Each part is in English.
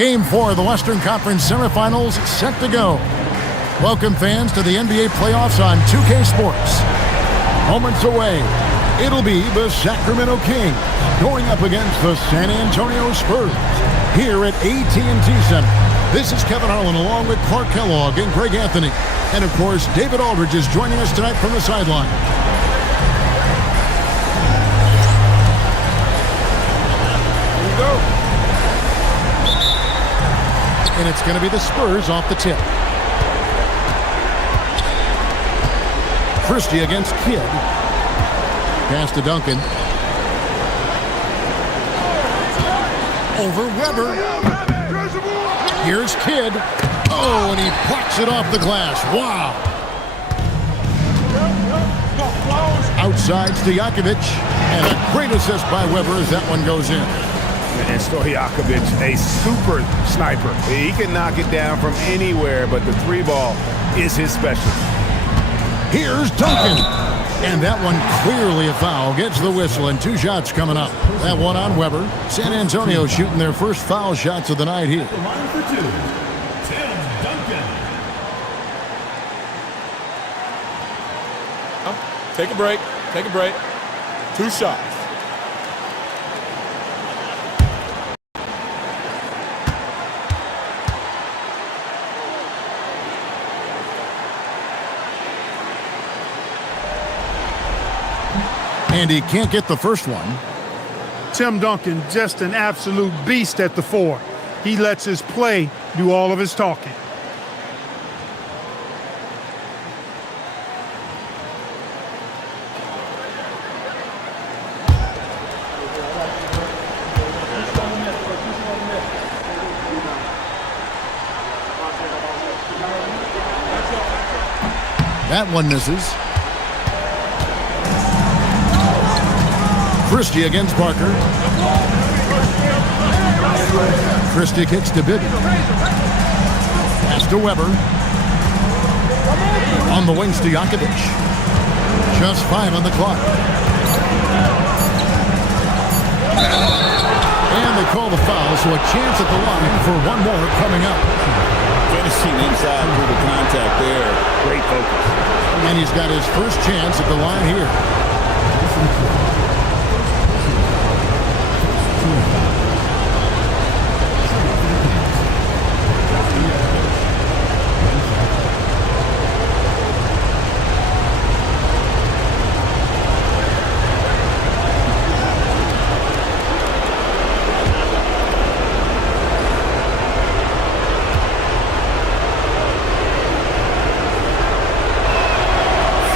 Game 4 of the Western Conference Semifinals set to go. Welcome fans to the NBA playoffs on 2K Sports. Moments away, it'll be the Sacramento Kings going up against the San Antonio Spurs here at AT&T Center. This is Kevin Harlan along with Clark Kellogg and Greg Anthony. And of course, David Aldridge is joining us tonight from the sideline. Here we go. And it's going to be the Spurs off the tip. Christie against Kidd. Pass to Duncan. Over Weber. Here's Kidd. Oh, and he plucks it off the glass. Wow. Outside Stojakovic. And a great assist by Weber as that one goes in. And Stojakovic, a super sniper. He can knock it down from anywhere, but the three ball is his specialty. Here's Duncan. And that one clearly a foul. Gets the whistle and 2 shots coming up. That one on Weber. San Antonio shooting their first foul shots of the night here. The line for 2, Tim Duncan. Take a break. Take a break. 2 shots. And he can't get the first one. Tim Duncan, just an absolute beast at the 4. He lets his play do all of his talking. That one misses. Christie against Parker. Christie kicks to Bibby. Pass to Weber. On the wing, Stojakovic. Just 5 on the clock. And they call the foul, so a chance at the line for one more coming up. Finishing inside through the contact there. Great focus. And he's got his first chance at the line here.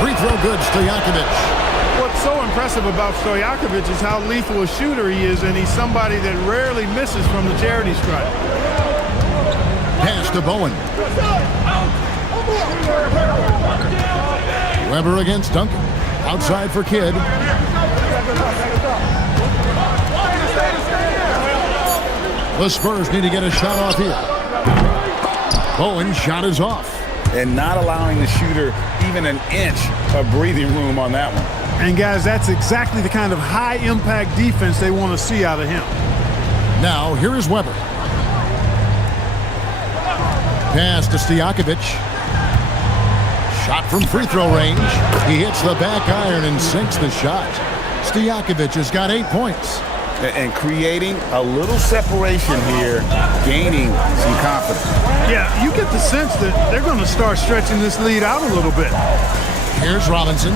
Free throw good, Stojakovic. What's so impressive about Stojakovic is how lethal a shooter he is, and he's somebody that rarely misses from the charity stripe. Pass to Bowen. Weber against Duncan. Outside for Kidd. The Spurs need to get a shot off here. Bowen shot is off. And not allowing the shooter even an inch of breathing room on that one. And guys, that's exactly the kind of high-impact defense they want to see out of him. Now, here is Weber. Pass to Stojakovic. Shot from free throw range. He hits the back iron and sinks the shot. Stojakovic has got 8 points. And creating a little separation here, gaining some confidence. Yeah, you get the sense that they're going to start stretching this lead out a little bit. Here's Robinson.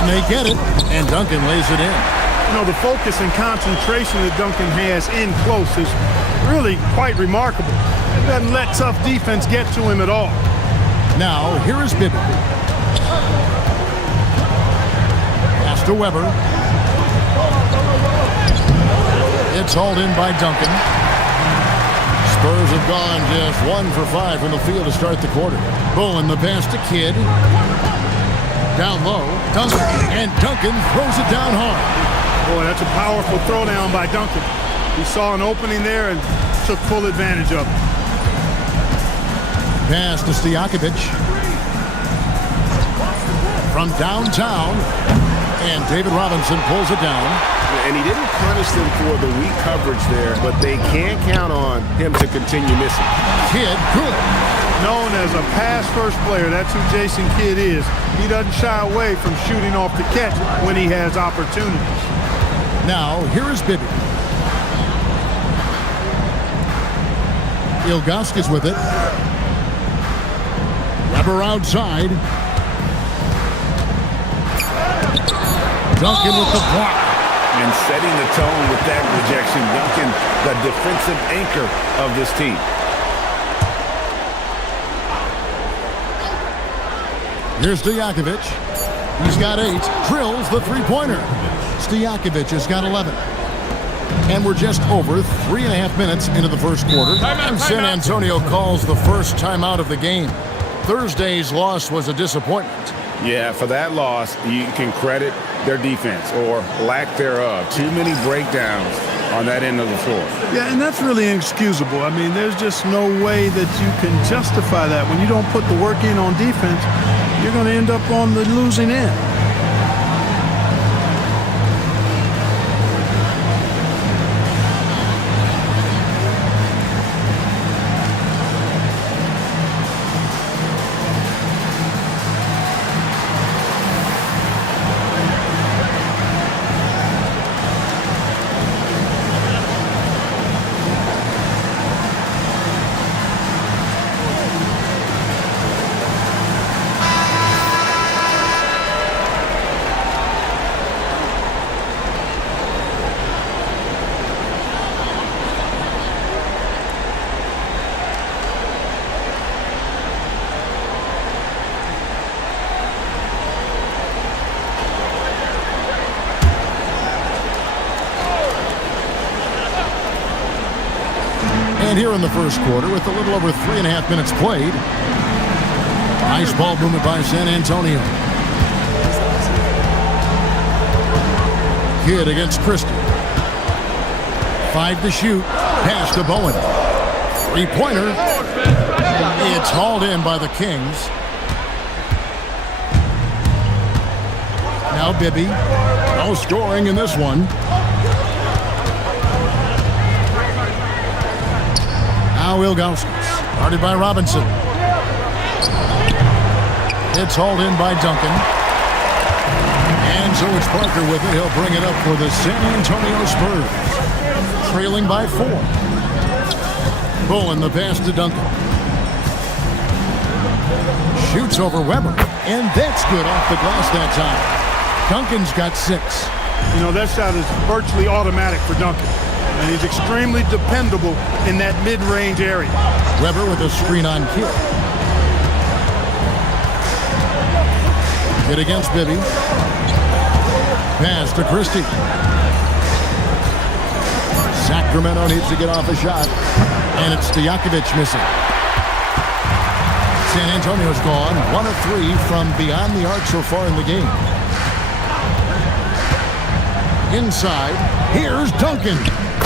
And they get it, and Duncan lays it in. You know, the focus and concentration that Duncan has in close is really quite remarkable. It doesn't let tough defense get to him at all. Now, here is Bibby. Pass to Weber. It's hauled in by Duncan. Spurs have gone just 1 for 5 from the field to start the quarter. Bowen the pass to Kidd. Down low, Duncan, and Duncan throws it down hard. Boy, that's a powerful throwdown by Duncan. He saw an opening there and took full advantage of it. Pass to Stojakovic. From downtown, And David Robinson pulls it down. And he didn't punish them for the weak coverage there, but they can't count on him to continue missing. Kidd, good. Known as a pass-first player, that's who Jason Kidd is. He doesn't shy away from shooting off the catch when he has opportunities. Now, here is Bibby. Ilgauskas with it. Weber outside. Duncan with the block. And setting the tone with that rejection. Duncan, the defensive anchor of this team. Here's Stojakovic. He's got 8. Drills the three-pointer. Stojakovic has got 11. And we're just over 3.5 minutes into the first quarter. And San Antonio calls the first timeout of the game. Thursday's loss was a disappointment. Yeah, for that loss, you can credit their defense or lack thereof. Too many breakdowns on that end of the floor. Yeah, and that's really inexcusable. I mean, there's just no way that you can justify that. When you don't put the work in on defense, you're going to end up on the losing end. And here in the first quarter, with a little over 3.5 minutes played, nice ball movement by San Antonio. Kidd against Christie. 5 to shoot. Pass to Bowen. Three-pointer. It's hauled in by the Kings. Now Bibby. No scoring in this one. Now Ilgauskas, guarded by Robinson. It's hauled in by Duncan. And so it's Parker with it. He'll bring it up for the San Antonio Spurs. Trailing by 4. Bullen the pass to Duncan. Shoots over Weber. And that's good off the glass that time. Duncan's got 6. You know, that shot is virtually automatic for Duncan. And he's extremely dependable in that mid-range area. Weber with a screen on Kidd. Kidd against Bibby. Pass to Christie. Sacramento needs to get off a shot. And it's Stojakovic missing. San Antonio's gone 1 of 3 from beyond the arc so far in the game. Inside, here's Duncan.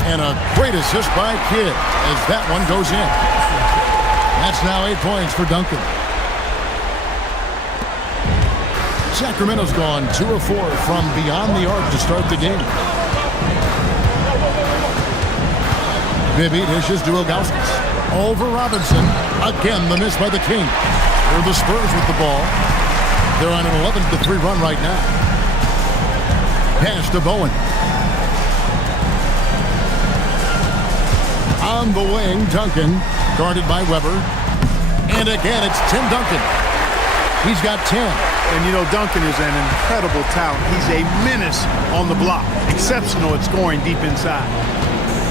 And a great assist by Kidd as that one goes in. That's now 8 points for Duncan. Sacramento's gone 2 of 4 from beyond the arc to start the game. Bibby dishes to Ilgauskas. Over Robinson. Again, the miss by the Kings. Here are the Spurs with the ball. They're on an 11-3 run right now. Pass to Bowen. On the wing, Duncan, guarded by Weber. And again, it's Tim Duncan. He's got 10. And, you know, Duncan is an incredible talent. He's a menace on the block. Exceptional at scoring deep inside.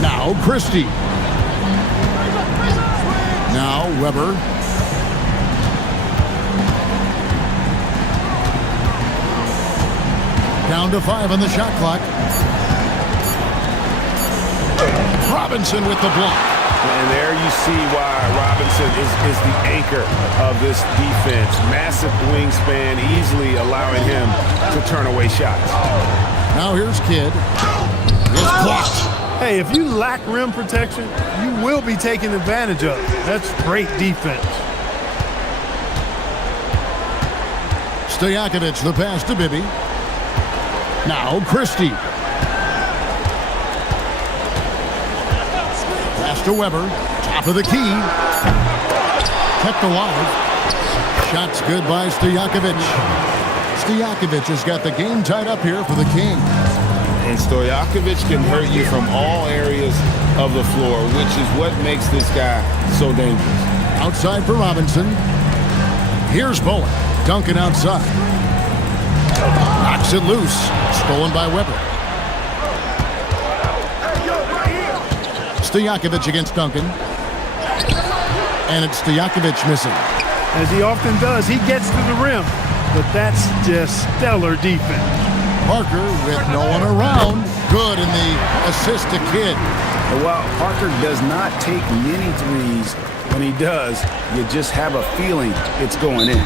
Now, Christie. Now, Weber. Down to 5 on the shot clock. Robinson with the block. And there you see why Robinson is the anchor of this defense. Massive wingspan, easily allowing him to turn away shots. Now here's Kidd. It's blocked. Hey, if you lack rim protection, you will be taken advantage of. That's great defense. Stojakovic, the pass to Bibby. Now Christie. Pass to Weber. Top of the key. Kept alive. Shot's good by Stojakovic. Stojakovic has got the game tied up here for the Kings. And Stojakovic can hurt you from all areas of the floor, which is what makes this guy so dangerous. Outside for Robinson. Here's Bowen. Duncan outside. Knocks it loose. Stolen by Weber. Stojakovic against Duncan. And it's Stojakovic missing. As he often does, he gets to the rim. But that's just stellar defense. Parker with no one around. Good in the assist to Kidd. And while Parker does not take many threes, when he does, you just have a feeling it's going in.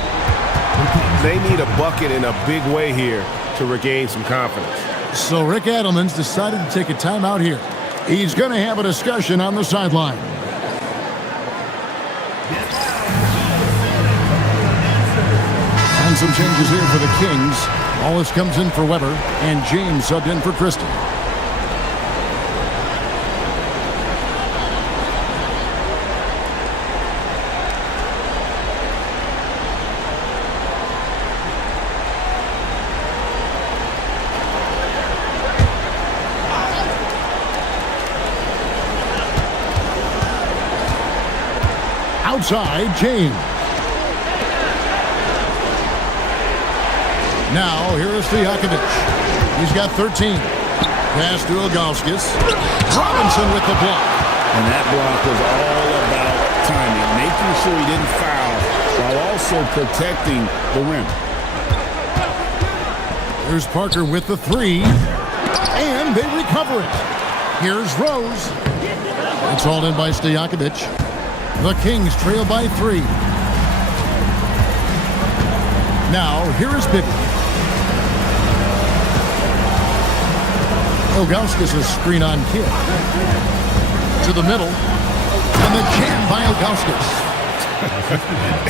They need a bucket in a big way here to regain some confidence. So Rick Adelman's decided to take a timeout here. He's going to have a discussion on the sideline. And some changes here for the Kings. Wallace comes in for Weber, and James subbed in for Christie. Outside, James. Now, here is Stojakovic. He's got 13. Pass to Ilgauskas. Robinson with the block. And that block was all about timing, making sure he didn't foul while also protecting the rim. Here's Parker with the three. And they recover it. Here's Rose. It's hauled in by Stojakovic. The Kings trail by 3. Now, here is Bibby. Ilgauskas' screen on Kidd. To the middle. And the jam by Ilgauskas.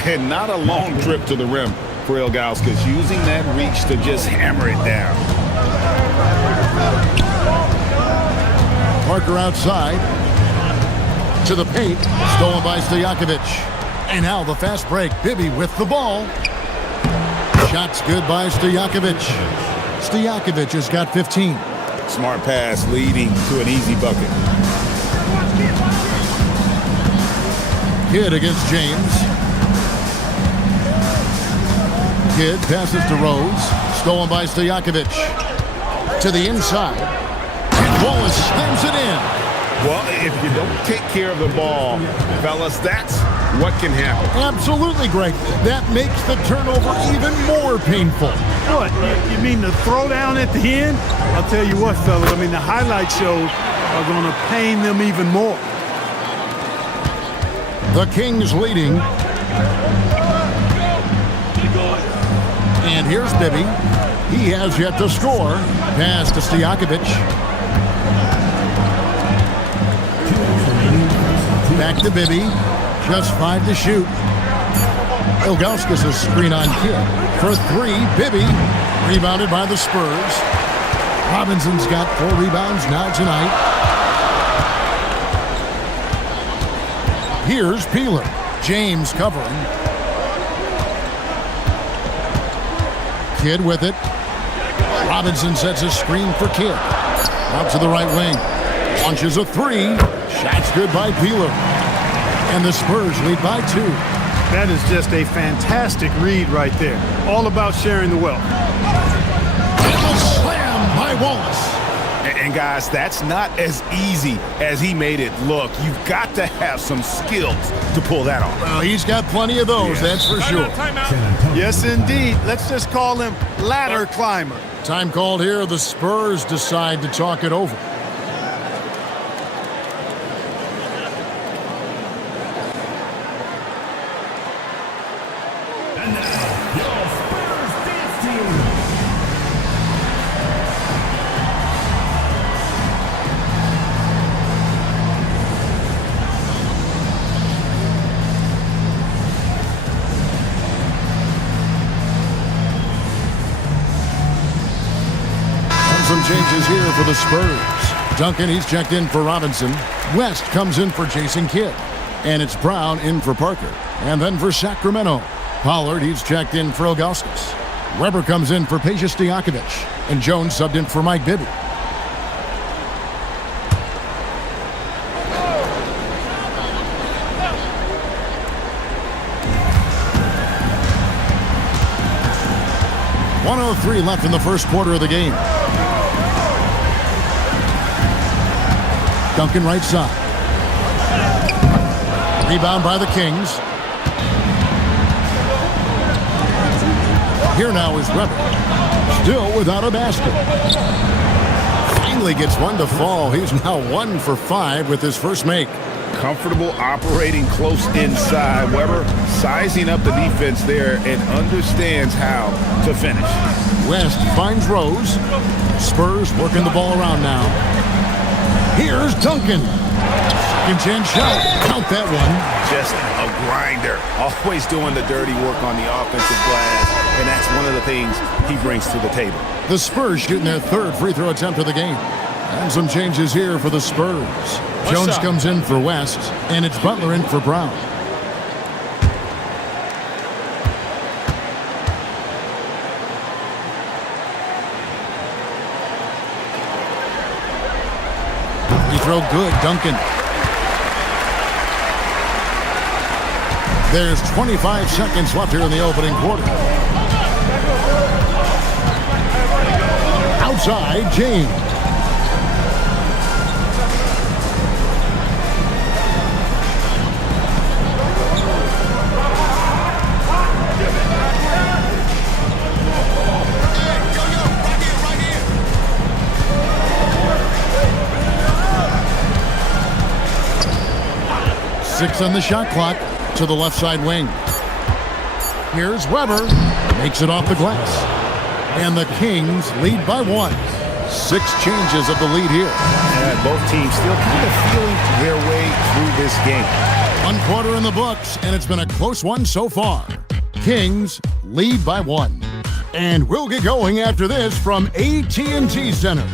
And not a long trip to the rim for Ilgauskas, using that reach to just hammer it down. Parker outside. To the paint. Stolen by Stojakovic. And now the fast break. Bibby with the ball. Shot's good by Stojakovic. Stojakovic has got 15. Smart pass leading to an easy bucket. Kidd against James. Kidd passes to Rose. Stolen by Stojakovic. To the inside. And Wallace slams it in. Well, if you don't take care of the ball, fellas, that's what can happen. Absolutely, Greg. That makes the turnover even more painful. What? You mean the throwdown at the end? I'll tell you what, fellas. I mean, the highlight shows are going to pain them even more. The Kings leading. And here's Bibby. He has yet to score. Pass to Stojakovic. Back to Bibby. Just 5 to shoot. Ilgauskas' screen on Kidd. For 3, Bibby. Rebounded by the Spurs. Robinson's got 4 rebounds now tonight. Here's Peeler. James covering. Kidd with it. Robinson sets a screen for Kidd. Out to the right wing. Launches a 3. Shot's good by Peeler. And the Spurs lead by 2. That is just a fantastic read right there. All about sharing the wealth. And a slam by Wallace. And guys, that's not as easy as he made it look. You've got to have some skills to pull that off. Well, he's got plenty of those, that's for sure. Yes, indeed. Let's just call him ladder climber. Time called here. The Spurs decide to talk it over. And now, your Spurs dance team. changes here for the Spurs. Duncan, he's checked in for Robinson. West comes in for Jason Kidd. And it's Brown in for Parker. And then for Sacramento, Pollard, he's checked in for Ilgauskas. Weber comes in for Peja Stojakovic. And Jones subbed in for Mike Bibby. .103 left in the first quarter of the game. Duncan right side. Rebound by the Kings. Here now is Weber. Still without a basket. Finally gets one to fall. He's now 1 for 5 with his first make. Comfortable operating close inside. Weber sizing up the defense there and understands how to finish. West finds Rose. Spurs working the ball around now. Here's Duncan. Second chance shot. Count that one. Just a grinder. Always doing the dirty work on the offensive glass, and that's one of the things he brings to the table. The Spurs shooting their third free throw attempt of the game. And some changes here for the Spurs. Jones comes in for West, and it's Butler in for Brown. Free throw good, Duncan. There's 25 seconds left here in the opening quarter. Outside, James. Six on the shot clock to the left side wing. Here's Weber. Makes it off the glass. And the Kings lead by 1. 6 changes of the lead here. And both teams still kind of feeling their way through this game. 1 quarter in the books, and it's been a close one so far. Kings lead by 1. And we'll get going after this from AT&T Center.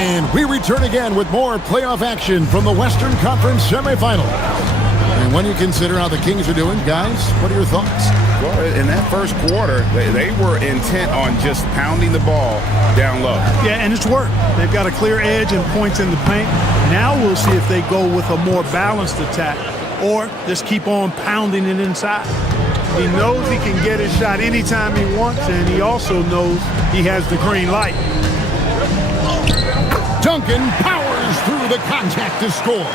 And we return again with more playoff action from the Western Conference Semifinal. And when you consider how the Kings are doing, guys, what are your thoughts? Well, in that first quarter, they were intent on just pounding the ball down low. Yeah, and it's worked. They've got a clear edge and points in the paint. Now we'll see if they go with a more balanced attack or just keep on pounding it inside. He knows he can get his shot anytime he wants, and he also knows he has the green light. Duncan powers through the contact to score.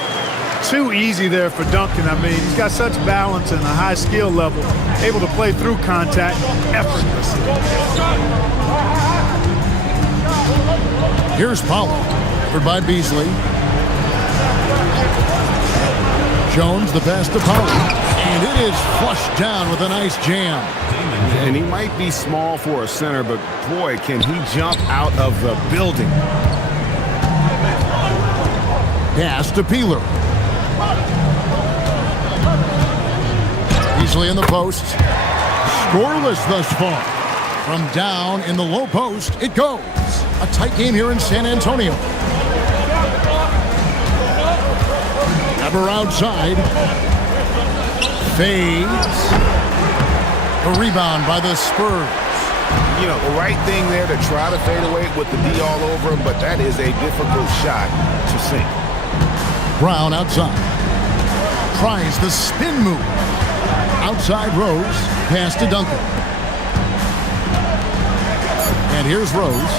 Too easy there for Duncan. I mean, he's got such balance and a high skill level, able to play through contact effortlessly. Here's Pollard, covered by Beasley. Jones, the pass to Pollard. And it is flushed down with a nice jam. And he might be small for a center, but boy, can he jump out of the building. Pass to Peeler. Beasley in the post. Scoreless thus far. From down in the low post, it goes. A tight game here in San Antonio. Ever outside. Fades. A rebound by the Spurs. You know, the right thing there to try to fade away with the D all over him, but that is a difficult shot to sink. Brown outside. Tries the spin move. Outside Rose. Pass to Duncan. And here's Rose.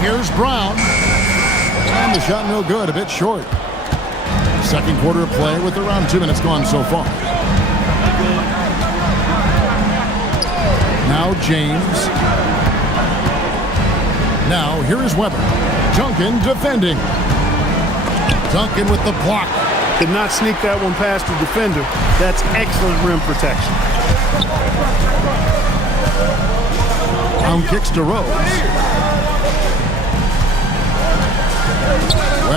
Here's Brown. And the shot no good. A bit short. Second quarter of play with around 2 minutes gone so far. Now James. Now here is Weber. Duncan defending. Duncan with the block. Did not sneak that one past the defender. That's excellent rim protection. Brown kicks to Rose.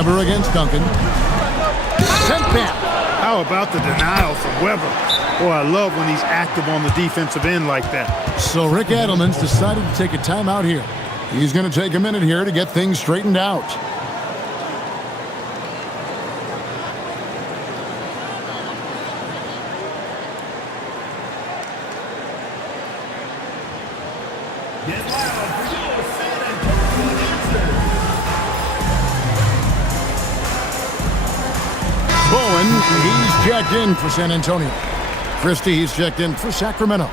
Weber against Duncan. Sent back. How about the denial from Weber? Boy, I love when he's active on the defensive end like that. So Rick Adelman's decided to take a timeout here. He's going to take a minute here to get things straightened out. Get loud for your San Antonio answers. Bowen, he's checked in for San Antonio. Christie, he's checked in for Sacramento.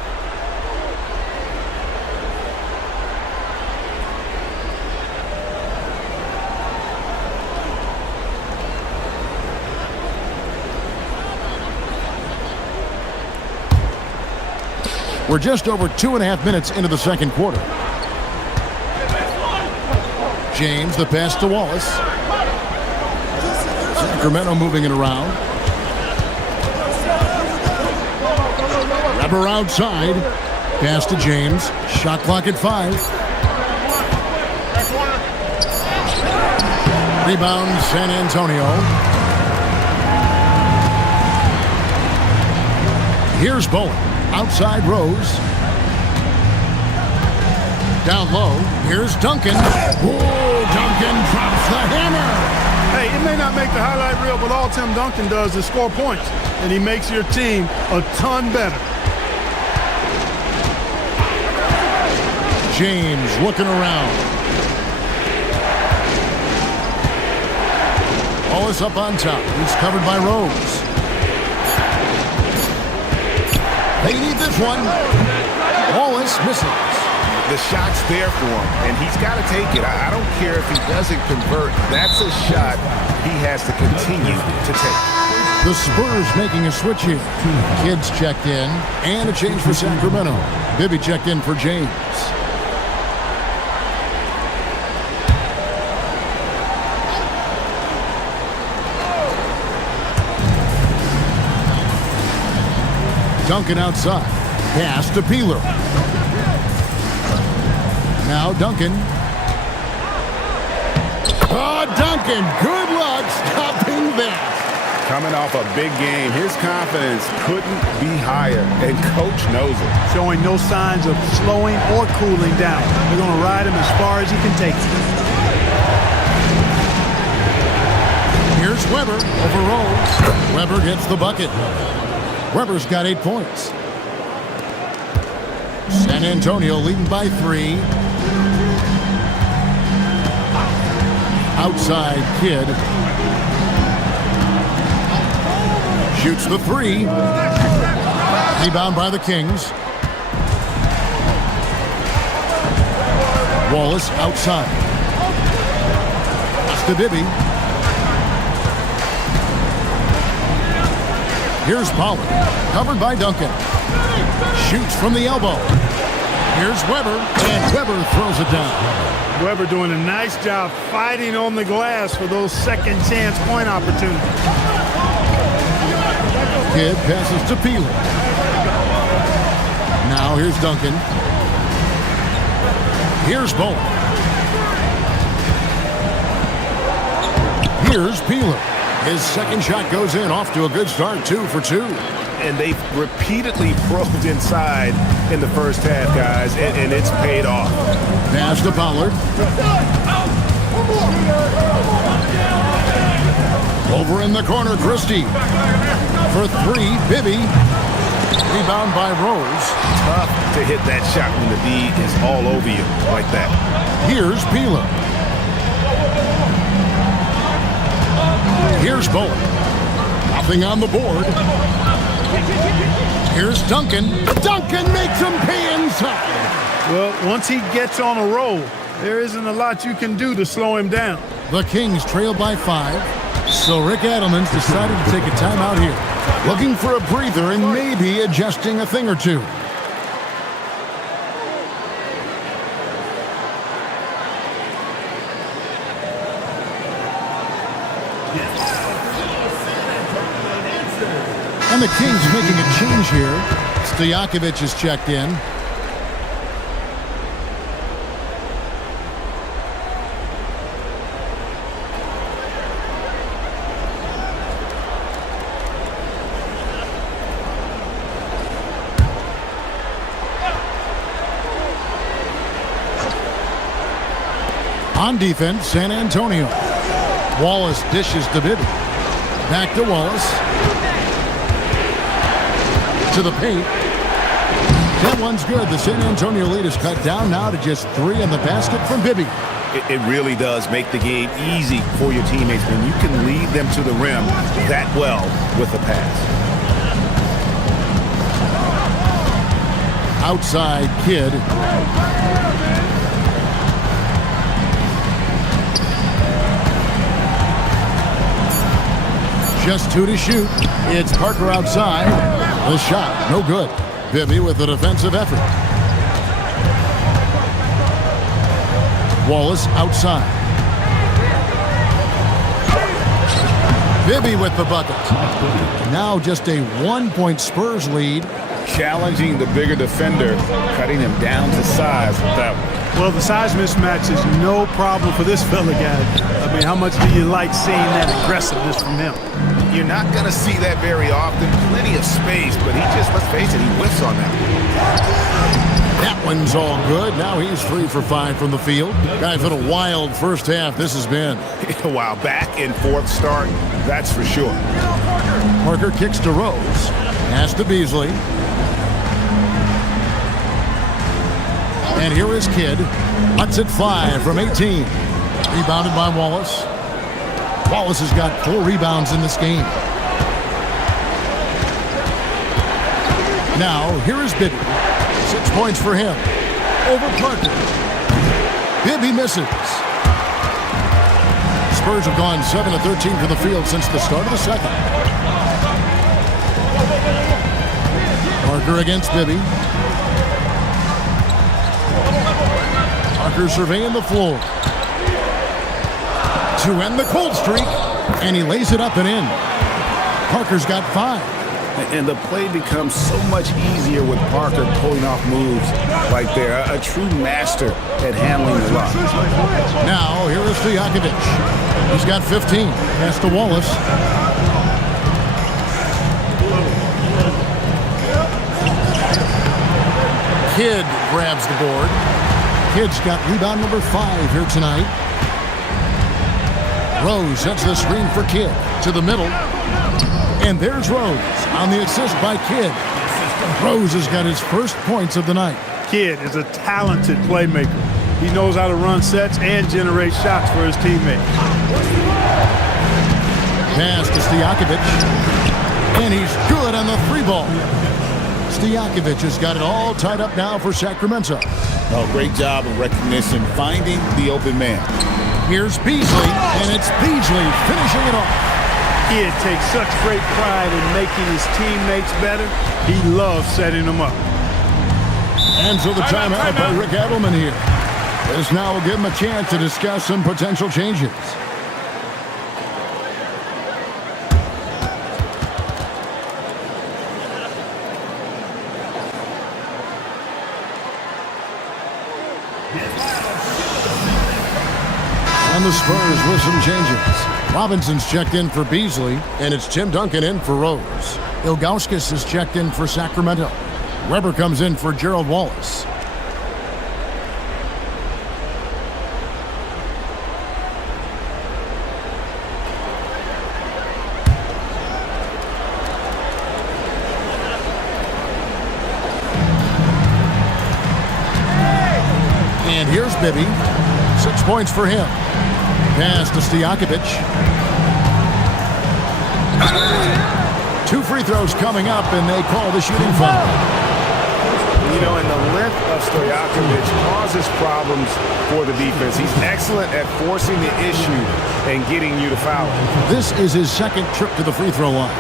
We're just over 2.5 minutes into the second quarter. James, the pass to Wallace. Sacramento moving it around. Weber outside. Pass to James. Shot clock at 5. Rebound, San Antonio. Here's Bowen. Outside Rose. Down low. Here's Duncan. Whoa, Duncan drops the hammer. Hey, it may not make the highlight reel, but all Tim Duncan does is score points, and he makes your team a ton better. James looking around. Wallace up on top. He's covered by Rose. They need this one. Wallace misses. The shot's there for him, and he's got to take it. I don't care if he doesn't convert. That's a shot he has to continue to take. The Spurs making a switch here. Kids checked in, and a change for Sacramento. Bibby checked in for James. Duncan outside. Pass to Peeler. Now Duncan. Oh, Duncan, good luck stopping that. Coming off a big game, his confidence couldn't be higher, and coach knows it. Showing no signs of slowing or cooling down. They're going to ride him as far as he can take it. Here's Weber over Rose. Weber gets the bucket. Weber's got 8 points. San Antonio leading by 3. Outside Kidd. Shoots the 3. Rebound by the Kings. Wallace outside. Pass to Bibby. Here's Pollard, covered by Duncan. Shoots from the elbow. Here's Weber, and Weber throws it down. Weber doing a nice job fighting on the glass for those second chance point opportunities. Kidd passes to Peeler. Now here's Duncan. Here's Bowen. Here's Peeler. His second shot goes in, off to a good start, 2 for 2. And they've repeatedly probed inside in the first half, guys, and it's paid off. Pass to Pollard. Over in the corner, Christie. For 3, Bibby. Rebound by Rose. Tough to hit that shot when the D is all over you like that. Here's Peeler. Here's Bowen. Nothing on the board. Here's Duncan. Duncan makes him pay inside. Well, once he gets on a roll, there isn't a lot you can do to slow him down. The Kings trail by 5. So Rick Adelman's decided to take a timeout here. Looking for a breather and maybe adjusting a thing or two. And the Kings making a change here. Stojakovic is checked in. On defense, San Antonio. Wallace dishes to Bibby. Back to Wallace. To the paint. That one's good. The San Antonio lead is cut down now to just 3 in the basket from Bibby. It really does make the game easy for your teammates when you can lead them to the rim that well with the pass. Outside Kidd. Just 2 to shoot. It's Parker outside. The shot, no good. Bibby with a defensive effort. Wallace outside. Bibby with the bucket. Now just a 1-point Spurs lead. Challenging the bigger defender, cutting him down to size with that one. Well, the size mismatch is no problem for this fella, guys. I mean, how much do you like seeing that aggressiveness from him? You're not going to see that very often. Plenty of space, but he just, let's face it, he whiffs on that one. That one's all good. Now he's 3 for 5 from the field. Guys, what a wild first half this has been. Wow, back and forth start, that's for sure. Parker kicks to Rose. Pass to Beasley. And here is Kidd. Lets it fly from 18. Rebounded by Wallace. Wallace has got 4 rebounds in this game. Now, here is Bibby. 6 points for him. Over Parker. Bibby misses. Spurs have gone 7 of 13 from the field since the start of the second. Parker against Bibby. Parker surveying the floor. To end the cold streak, and he lays it up and in. Parker's got 5. And the play becomes so much easier with Parker pulling off moves like they're a true master at handling the rock. Now, here is Stojakovic. He's got 15. Pass to Wallace. Kidd grabs the board. Kidd's got rebound number 5 here tonight. Rose sets the screen for Kidd to the middle. And there's Rose on the assist by Kidd. Rose has got his first points of the night. Kidd is a talented playmaker. He knows how to run sets and generate shots for his teammates. Pass to Stojakovic. And he's good on the 3-ball. Stojakovic has got it all tied up now for Sacramento. Oh, great job of recognition, finding the open man. Here's Beasley, and it's Beasley finishing it off. Kidd takes such great pride in making his teammates better. He loves setting them up. And so the timeout by Rick Adelman here. This now will give him a chance to discuss some potential changes. And the Spurs with some changes. Robinson's checked in for Beasley, and it's Tim Duncan in for Rose. Ilgauskas is checked in for Sacramento. Weber comes in for Gerald Wallace. And here's Bibby. 6 points for him. Pass to Stojakovic. 2 free throws coming up, and they call the shooting foul. You know, and the length of Stojakovic causes problems for the defense. He's excellent at forcing the issue and getting you to foul. This is his second trip to the free throw line.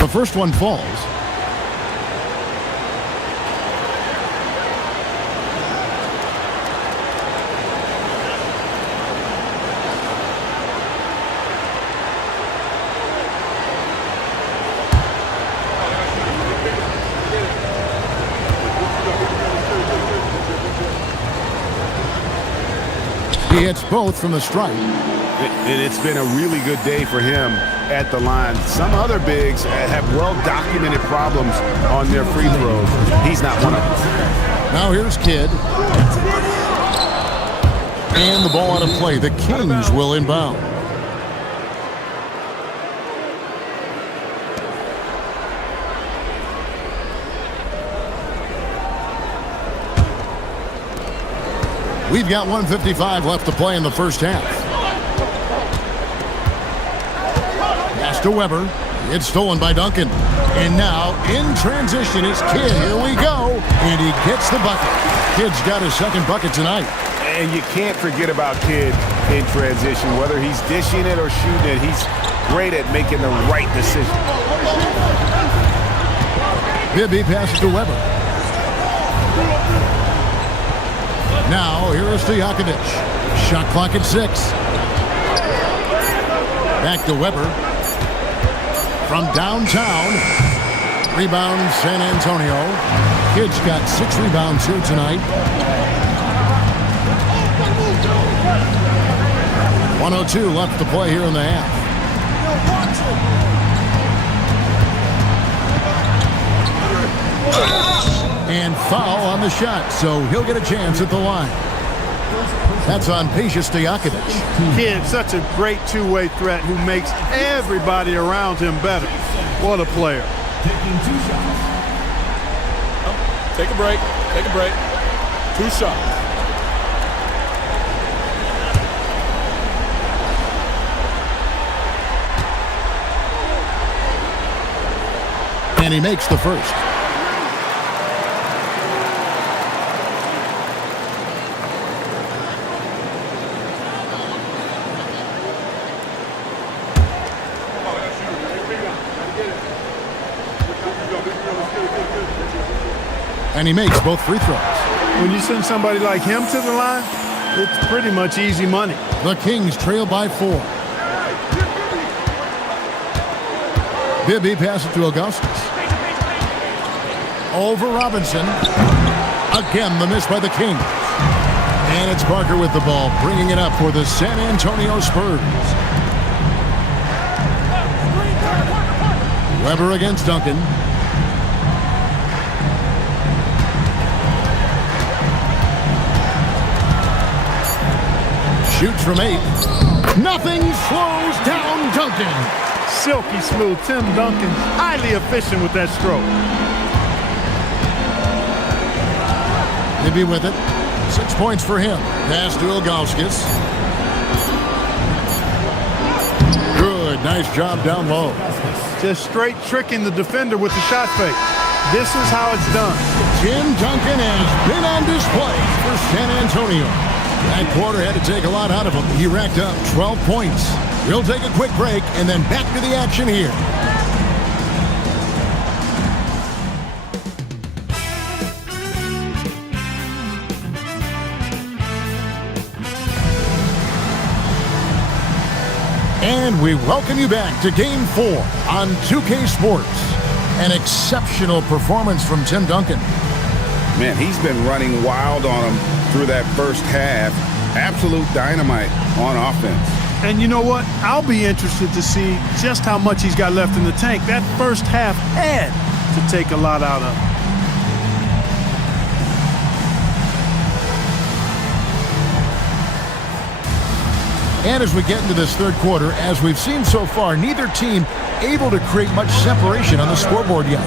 The first one falls. He hits both from the stripe. And it's been a really good day for him at the line. Some other bigs have well-documented problems on their free throws. He's not one of them. Now here's Kidd. And the ball out of play. The Kings will inbound. We've got 1:55 left to play in the first half. Pass to Weber. It's stolen by Duncan. And now, in transition, it's Kidd. Here we go. And he gets the bucket. Kidd's got his second bucket tonight. And you can't forget about Kidd in transition. Whether he's dishing it or shooting it, he's great at making the right decision. Bibby passes to Weber. Now, here is Stojakovic. Shot clock at 6. Back to Weber. From downtown. Rebound, San Antonio. Kidd's got 6 rebounds here tonight. 1:02 left to play here in the half. And foul on the shot, so he'll get a chance at the line. That's on Peja Stojakovic. Kidd, such a great two-way threat who makes everybody around him better. What a player. Take a break. Take a break. 2 shots. And he makes the first. And he makes both free throws. When you send somebody like him to the line, it's pretty much easy money. The Kings trail by 4. Bibby passes to Augustus. Over Robinson. Again, the miss by the Kings. And it's Parker with the ball, bringing it up for the San Antonio Spurs. Weber against Duncan. Shoots from 8. Nothing slows down Duncan. Silky smooth. Tim Duncan, highly efficient with that stroke. Bibby with it. 6 points for him. Pass to Ilgauskas. Good. Nice job down low. Just straight tricking the defender with the shot fake. This is how it's done. Tim Duncan has been on display for San Antonio. That quarter had to take a lot out of him. He racked up 12 points. We'll take a quick break and then back to the action here. And we welcome you back to Game 4 on 2K Sports. An exceptional performance from Tim Duncan. Man, he's been running wild on him through that first half. Absolute dynamite on offense. And you know what? I'll be interested to see just how much he's got left in the tank. That first half had to take a lot out of him. And as we get into this third quarter, as we've seen so far, neither team able to create much separation on the scoreboard yet.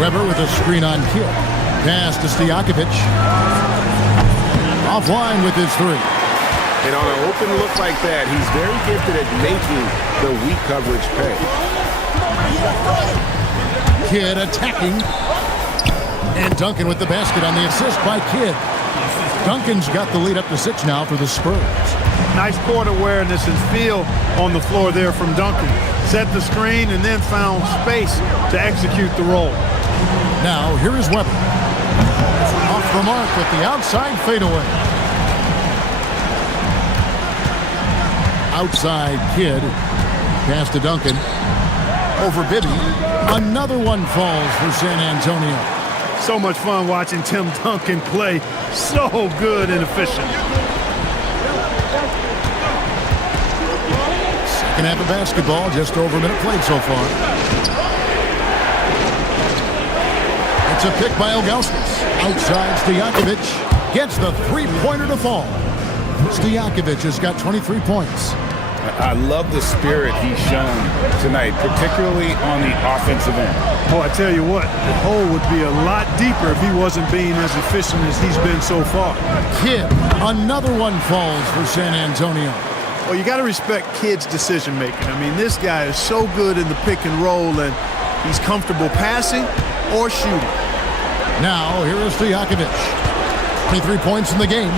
Weber with a screen on Kidd. Pass to Stojakovic. Offline with his 3. And on an open look like that, he's very gifted at making the weak coverage pay. Kidd attacking. And Duncan with the basket on the assist by Kidd. Duncan's got the lead up to 6 now for the Spurs. Nice court awareness and feel on the floor there from Duncan. Set the screen and then found space to execute the roll. Now, here is Weber. Off the mark with the outside fadeaway. Outside Kidd. Pass to Duncan. Over Bibby. Another one falls for San Antonio. So much fun watching Tim Duncan play. So good and efficient. Second half of basketball, just over a minute played so far. It's a pick by Ilgauskas. Outside, Stojakovic gets the three-pointer to fall. Stojakovic has got 23 points. I love the spirit he's shown tonight, particularly on the offensive end. Oh, I tell you what, the hole would be a lot deeper if he wasn't being as efficient as he's been so far. Kidd, another one falls for San Antonio. Well, you got to respect Kidd's decision-making. I mean, this guy is so good in the pick and roll, and he's comfortable passing or shooting. Now, here is Stojakovic. 23 points in the game.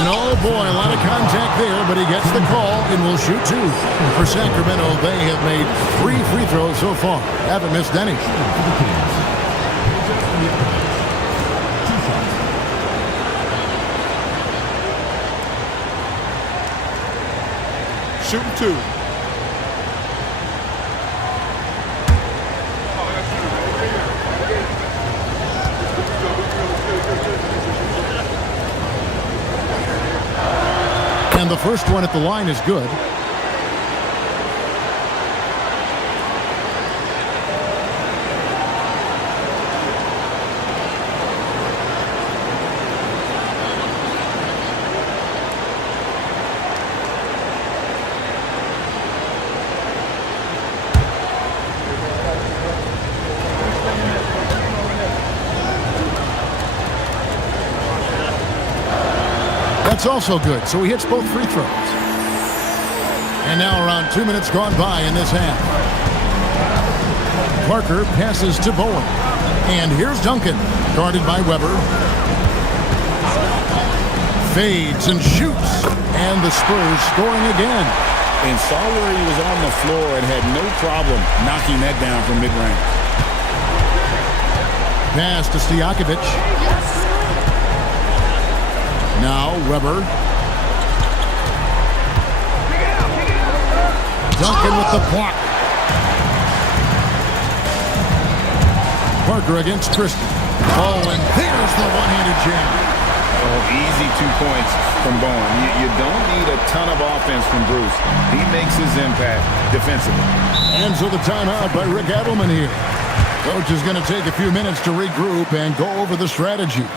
And oh boy, a lot of contact there, but he gets the call and will shoot two. For Sacramento, they have made 3 free throws so far. Haven't missed any. Shooting 2. And the first one at the line is good. That's also good, so he hits both free throws. And now around 2 minutes gone by in this half. Parker passes to Bowen. And here's Duncan, guarded by Weber. Fades and shoots. And the Spurs scoring again. And saw where he was on the floor and had no problem knocking that down from mid-range. Pass to Stojakovic. Now Weber. Duncan with the block. Parker against Christie. Oh, and there's the one-handed jam. Oh, easy 2 points from Bowen. You don't need a ton of offense from Bruce. He makes his impact defensively. And so the timeout by Rick Adelman here. Coach is going to take a few minutes to regroup and go over the strategy.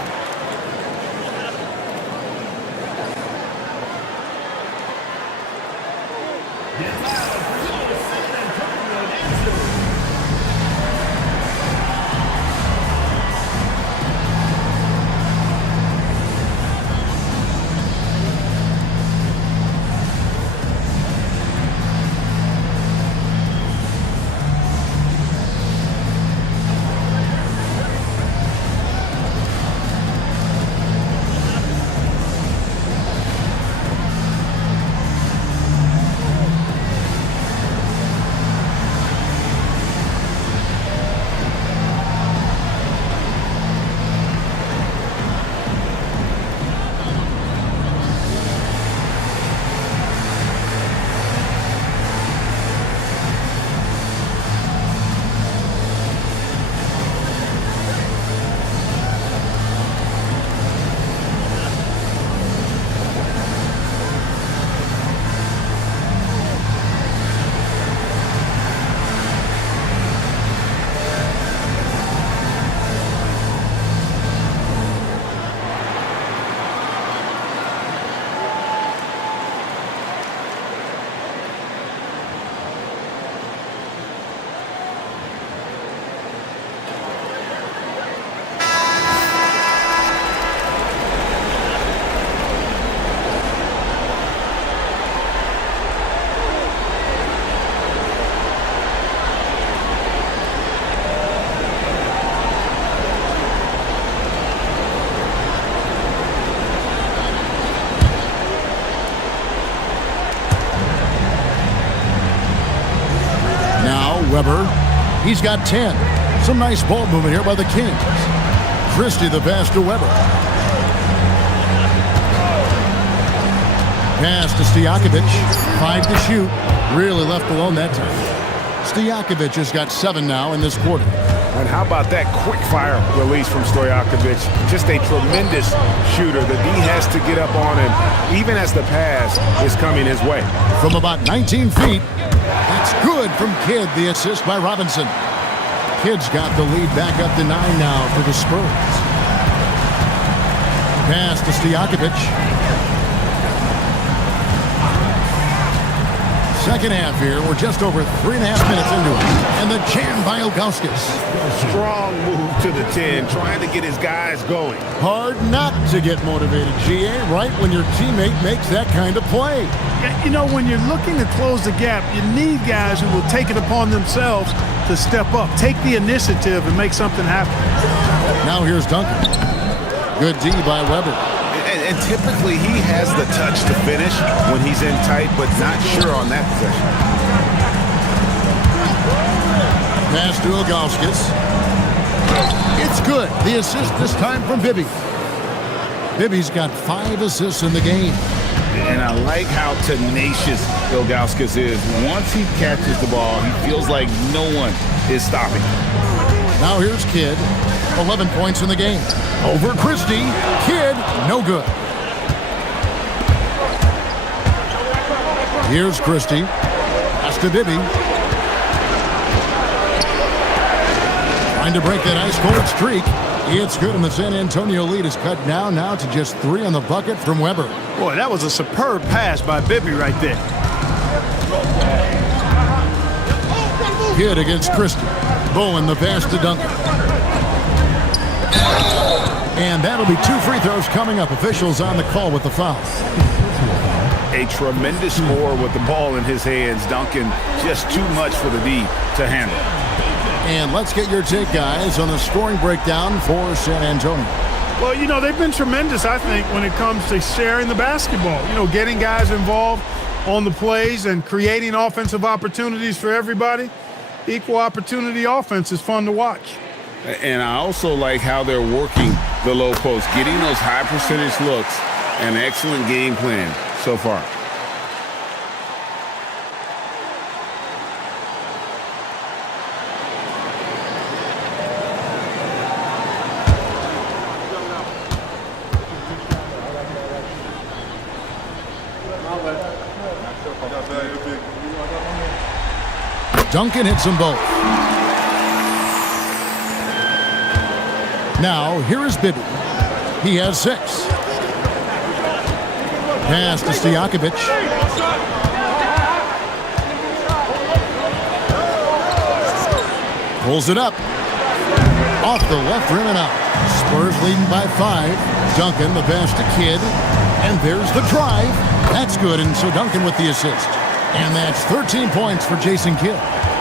Weber, he's got 10. Some nice ball movement here by the Kings. Christie the pass to Weber. Pass to Stojakovic. 5 to shoot. Really left alone that time. Stojakovic has got 7 now in this quarter. And how about that quick-fire release from Stojakovic? Just a tremendous shooter. The D has to get up on him, even as the pass is coming his way. From about 19 feet, it's good from Kidd, the assist by Robinson. Kidd's got the lead back up to 9 now for the Spurs. Pass to Stojakovic. Second half here. We're just over 3.5 minutes into it. And the jam by Ilgauskas. Strong move to the 10, trying to get his guys going. Hard not to get motivated, GA, right when your teammate makes that kind of play. You know, when you're looking to close the gap, you need guys who will take it upon themselves to step up, take the initiative, and make something happen. Now here's Duncan. Good D by Weber. And typically he has the touch to finish when he's in tight, but not sure on that possession. Pass to Ilgauskas. It's good. The assist this time from Bibby. Bibby's got 5 assists in the game. And I like how tenacious Ilgauskas is. Once he catches the ball, he feels like no one is stopping. Now here's Kidd. 11 points in the game. Over Christie. Kidd, no good. Here's Christie. Pass to Bibby. Trying to break that ice-cold streak. It's good, and the San Antonio lead is cut down now to just 3 on the bucket from Weber. Boy, that was a superb pass by Bibby right there. Kidd against Christie. Bowen the pass to Duncan. And that'll be 2 free throws coming up. Officials on the call with the foul. A tremendous score with the ball in his hands. Duncan, just too much for the D to handle. And let's get your take, guys, on the scoring breakdown for San Antonio. Well, you know, they've been tremendous, I think, when it comes to sharing the basketball. You know, getting guys involved on the plays and creating offensive opportunities for everybody. Equal opportunity offense is fun to watch. And I also like how they're working the low post, getting those high percentage looks. An excellent game plan so far. Duncan hits them both. Now, here is Bibby. He has 6. Pass to Stojakovic. Pulls it up. Off the left rim and out. Spurs leading by 5. Duncan, the pass to Kidd. And there's the drive. That's good, and so Duncan with the assist. And that's 13 points for Jason Kidd.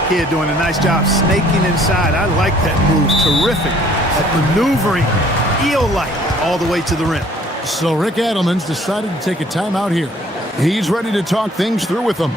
Kidd doing a nice job snaking inside. I like that move. Terrific. That maneuvering, eel-like, all the way to the rim. So Rick Adelman's decided to take a timeout here. He's ready to talk things through with them.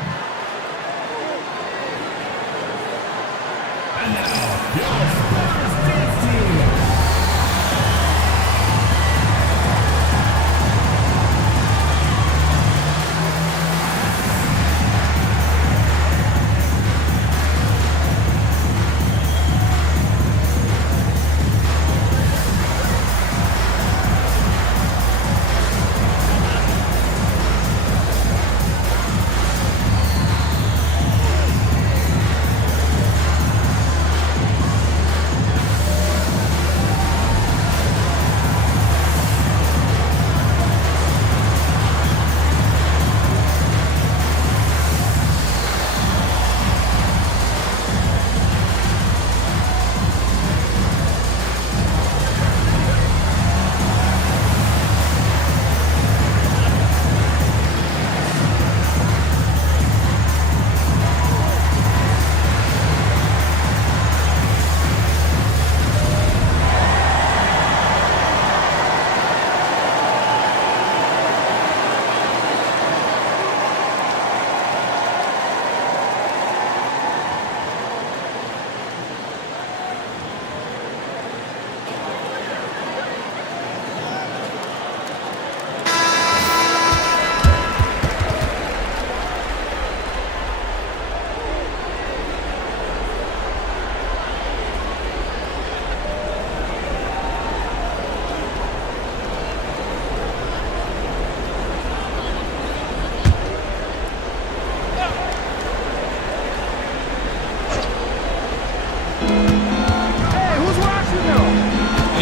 Hey, who's watching though?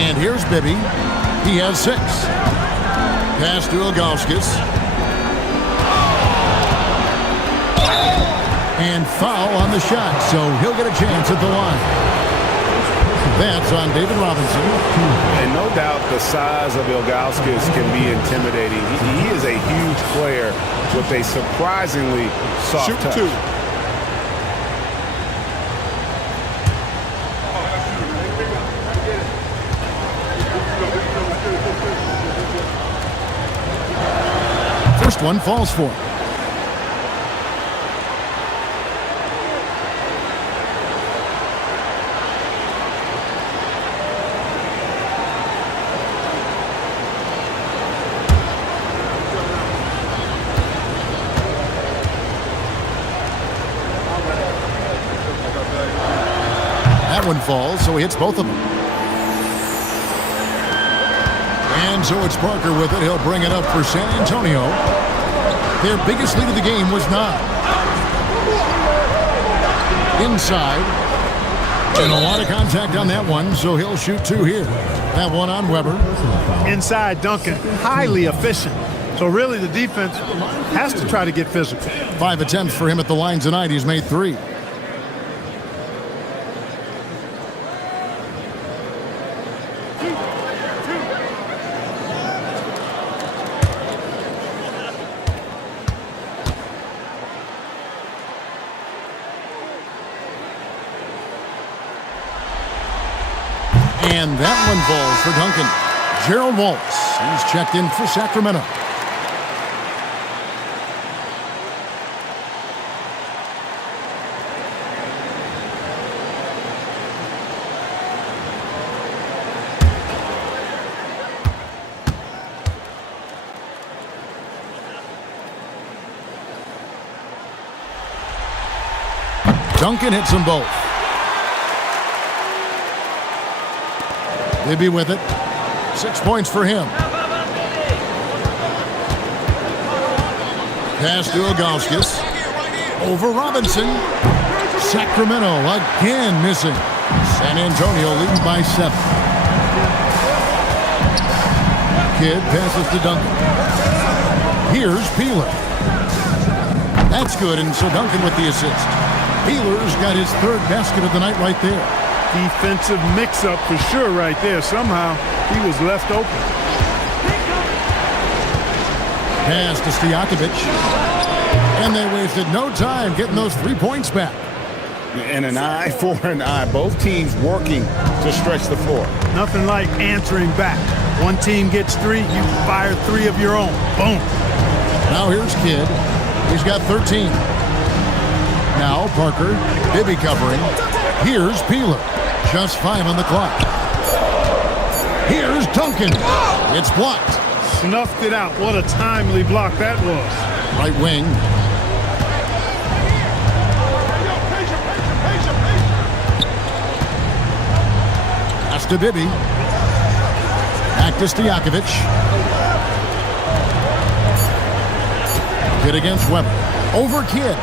And here's Bibby. He has 6. Pass to Ilgauskas. And foul on the shot, so he'll get a chance at the line. That's on David Robinson. And no doubt the size of Ilgauskas can be intimidating. He is a huge player with a surprisingly soft touch. Shoot 2. First one falls for him. That one falls, so he hits both of them. And so it's Parker with it. He'll bring it up for San Antonio. Their biggest lead of the game was 9. Inside. And a lot of contact on that one, so he'll shoot 2 here. That one on Weber. Inside Duncan, highly efficient. So really the defense has to try to get physical. 5 attempts for him at the line tonight. He's made 3. And that one falls for Duncan. Gerald Waltz. He's checked in for Sacramento. Duncan hits them both. Bibby with it. 6 points for him. Pass to Ilgauskas. Over Robinson. Sacramento again missing. San Antonio leading by 7. Kidd passes to Duncan. Here's Peeler. That's good, and so Duncan with the assist. Peeler's got his 3rd basket of the night right there. Defensive mix-up for sure right there. Somehow he was left open. Pass to Stojakovic. And they wasted no time getting those 3 points back. And an eye for an eye. Both teams working to stretch the floor. Nothing like answering back. One team gets 3, you fire 3 of your own. Boom. Now here's Kidd. He's got 13. Now Parker. Bibby covering. Here's Peeler. Just 5 on the clock. Here's Duncan. It's blocked. Snuffed it out. What a timely block that was. Right wing. Pass to Bibby. Back to Stojakovic. Kidd against Weber. Over Kidd.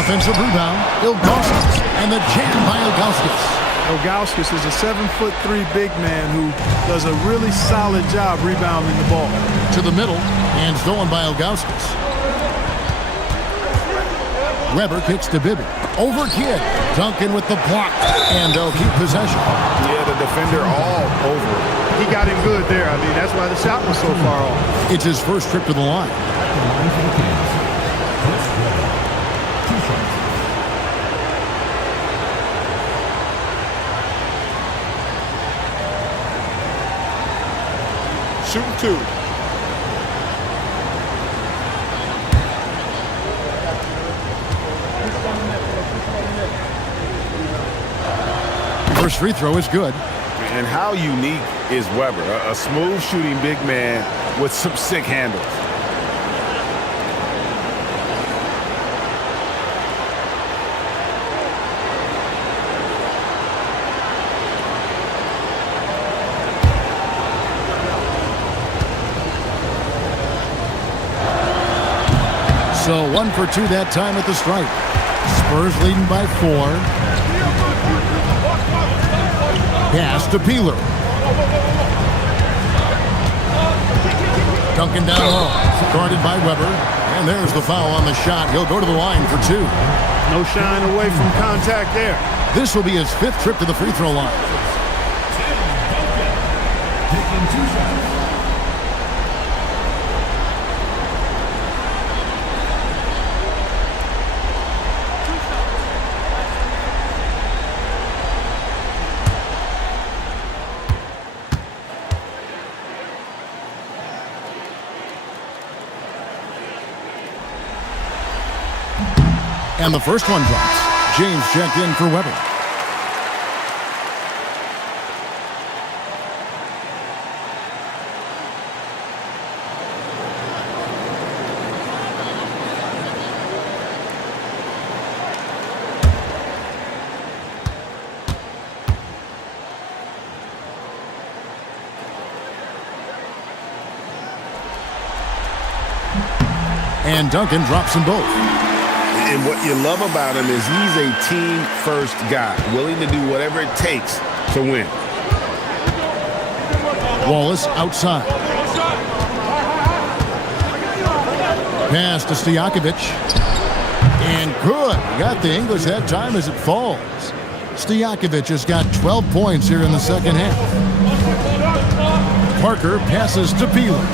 Offensive rebound. Ilgauskas. And the jam by Ilgauskas. Ilgauskas is a 7'3" big man who does a really solid job rebounding the ball. To the middle, and stolen by Ilgauskas. Weber kicks to Bibby. Over Kidd. Duncan with the block, and they'll keep possession. Yeah, the defender all over. He got him good there. I mean, that's why the shot was so far off. It's his first trip to the line. Shooting 2. First free throw is good. And how unique is Weber? A smooth shooting big man with some sick handles. So 1 for 2 that time at the stripe. Spurs leading by 4. Pass to Peeler. Duncan down low. Guarded by Weber. And there's the foul on the shot. He'll go to the line for 2. No shine away from contact there. This will be his 5th trip to the free throw line. Taking 2 shots. And the first one drops. James checked in for Weber. And Duncan drops them both. And what you love about him is he's a team-first guy, willing to do whatever it takes to win. Wallace outside. Pass to Stojakovic. And good. Got the English that time as it falls. Stojakovic has got 12 points here in the second half. Parker passes to Peeler.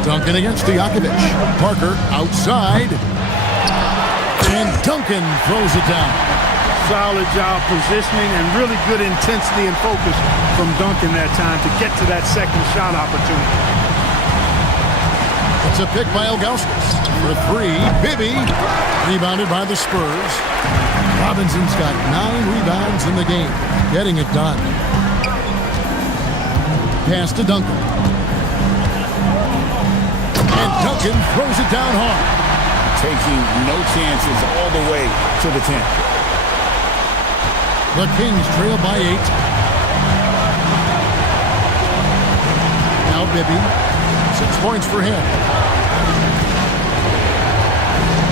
Duncan against Stojakovic. Parker outside. And Duncan throws it down. Solid job positioning and really good intensity and focus from Duncan that time to get to that second shot opportunity. It's a pick by Ilgauskas. For 3, Bibby. Rebounded by the Spurs. Robinson's got 9 rebounds in the game. Getting it done. Pass to Duncan. And Duncan throws it down hard. Taking no chances all the way to the 10. The Kings trail by 8. Now Bibby. 6 points for him.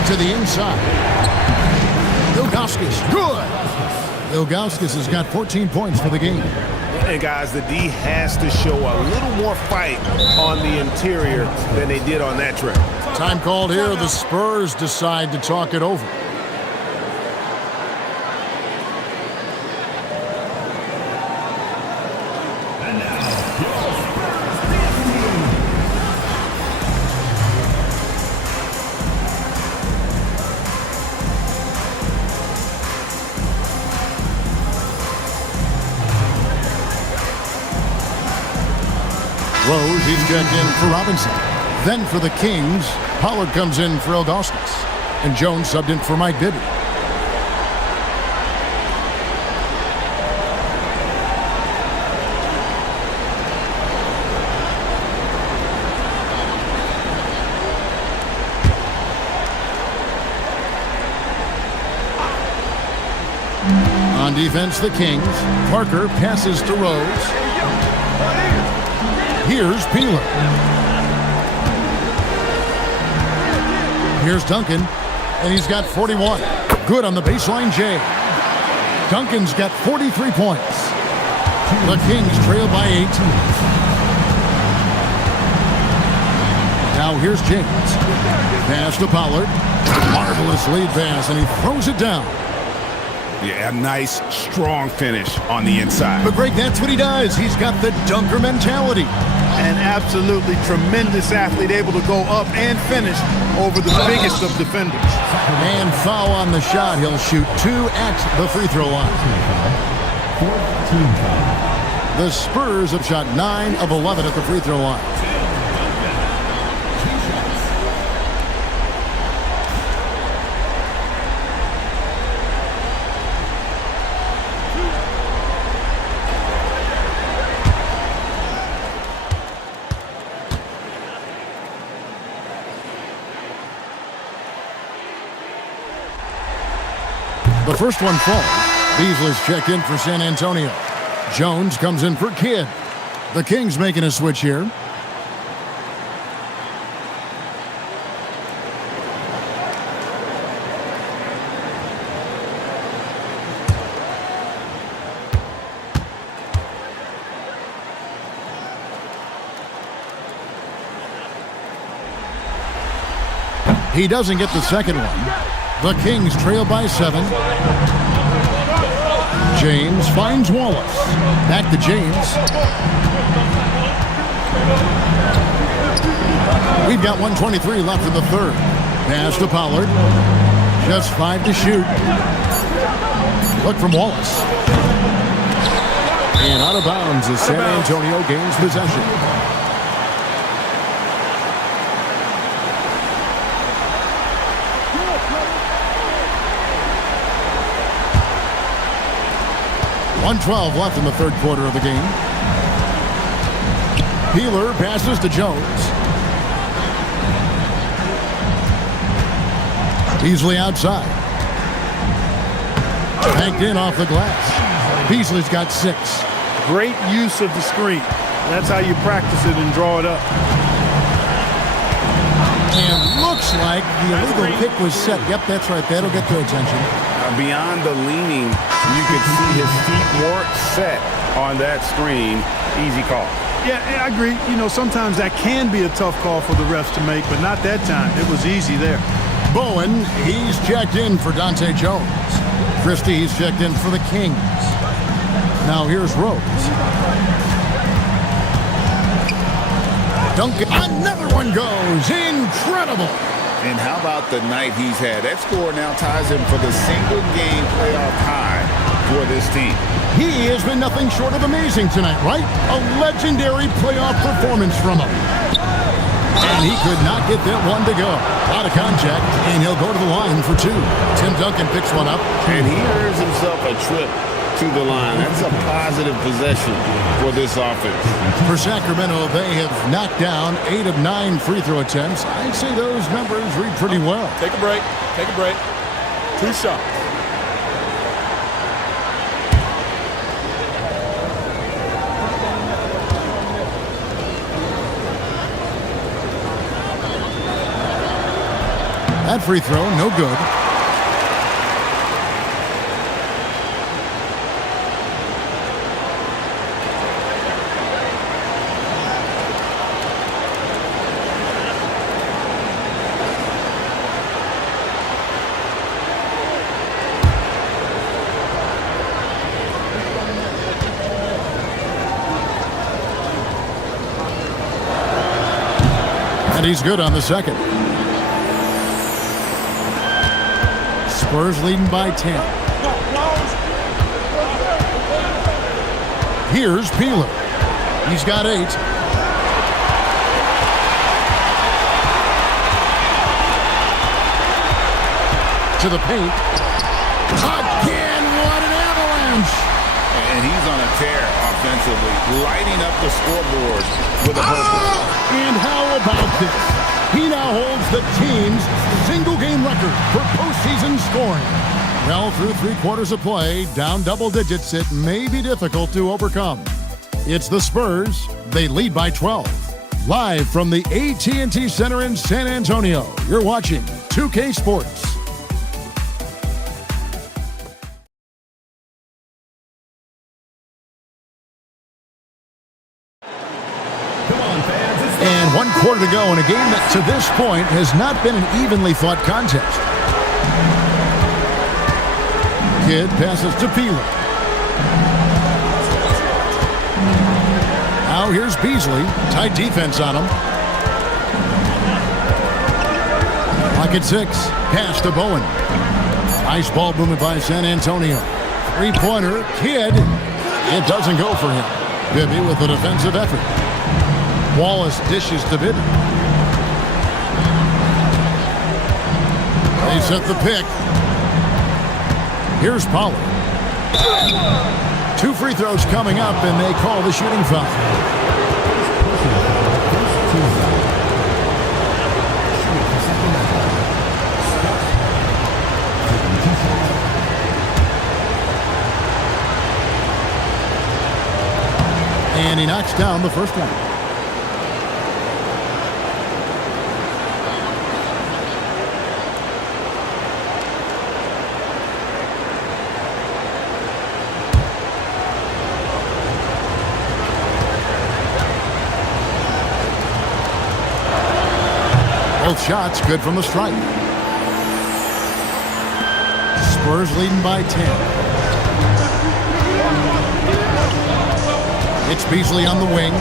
To the inside. Ilgauskas. Good. Ilgauskas has got 14 points for the game. And guys, the D has to show a little more fight on the interior than they did on that trip. Time called here. The Spurs decide to talk it over. And now, your Spurs dance team. Rose, he's checked in for Robinson. Then for the Kings, Pollard comes in for Ilgauskas. And Jones subbed in for Mike Bibby. On defense, the Kings. Parker passes to Rose. Here's Peeler. Here's Duncan, and he's got 41. Good on the baseline, Jay. Duncan's got 43 points. The Kings trail by 8. Now here's James. Pass to Pollard. Marvelous lead pass, and he throws it down. Yeah, a nice, strong finish on the inside. But Greg, that's what he does. He's got the dunker mentality. An absolutely tremendous athlete, able to go up and finish over the biggest of defenders. And foul on the shot. He'll shoot 2 at the free throw line. The Spurs have shot 9 of 11 at the free throw line. The first one falls. Beasley's checked in for San Antonio. Jones comes in for Kidd. The Kings making a switch here. He doesn't get the second one. The Kings trail by 7. James finds Wallace. Back to James. We've got 1:23 left in the third. Pass to Pollard. Just 5 to shoot. Look from Wallace. And out of bounds as San Antonio gains possession. .112 left in the third quarter of the game. Peeler passes to Jones. Beasley outside. Banked in off the glass. Beasley's got 6. Great use of the screen. That's how you practice it and draw it up. And looks like the illegal pick was set. Yep, that's right. That'll get their attention. Beyond the leaning, you could see his feet weren't set on that screen. Easy call. Yeah, I agree. You know, sometimes that can be a tough call for the refs to make, but not that time. It was easy there. Bowen, he's checked in for Dante Jones. Christie, he's checked in for the Kings. Now here's Rose. Duncan, another one goes. Incredible. And how about the night he's had? That score now ties him for the single-game playoff high for this team. He has been nothing short of amazing tonight, right? A legendary playoff performance from him. And he could not get that one to go. Out of contact, and he'll go to the line for 2. Tim Duncan picks one up. And he earns himself a trip to the line. That's a positive possession for this offense. For Sacramento, they have knocked down 8 of 9 free throw attempts. I'd say those numbers read pretty well. Take a break. Take a break. 2 shots. That free throw, no good. And he's good on the second. Spurs leading by 10. Here's Peeler. He's got 8. To the paint. Again, what an avalanche. And he's on a tear offensively, lighting up the scoreboard with a purpose. And how about this? He now holds the team's single-game record for postseason scoring. Well, through 3 quarters of play, down double digits, it may be difficult to overcome. It's the Spurs. They lead by 12. Live from the AT&T Center in San Antonio, you're watching 2K Sports. And 1 quarter to go in a game that to this point has not been an evenly fought contest. Kidd passes to Peeler. Now here's Beasley. Tight defense on him. Clock at 6. Pass to Bowen. Nice ball movement by San Antonio. 3-pointer. Kidd. It doesn't go for him. Bibby with a defensive effort. Wallace dishes to Bibby. They set the pick. Here's Pollard. 2 free throws coming up, and they call the shooting foul. And he knocks down the first one. Both shots good from the stripe. Spurs leading by 10. It's Beasley on the wing.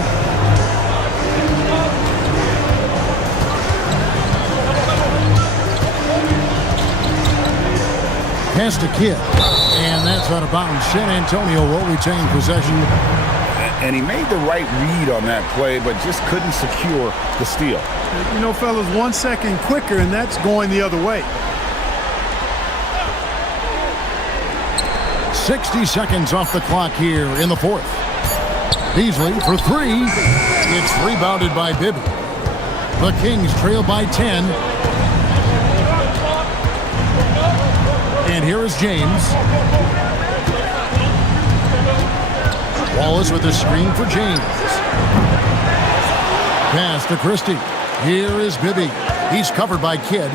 Pass to Kidd. And that's out of bounds. San Antonio will retain possession. And he made the right read on that play, but just couldn't secure the steal. You know, fellas, 1 second quicker, and that's going the other way. 60 seconds off the clock here in the fourth. Beasley for three. It's rebounded by Bibby. The Kings trail by 10. And here is James. Wallace with the screen for James. Pass to Christie. Here is Bibby. He's covered by Kidd.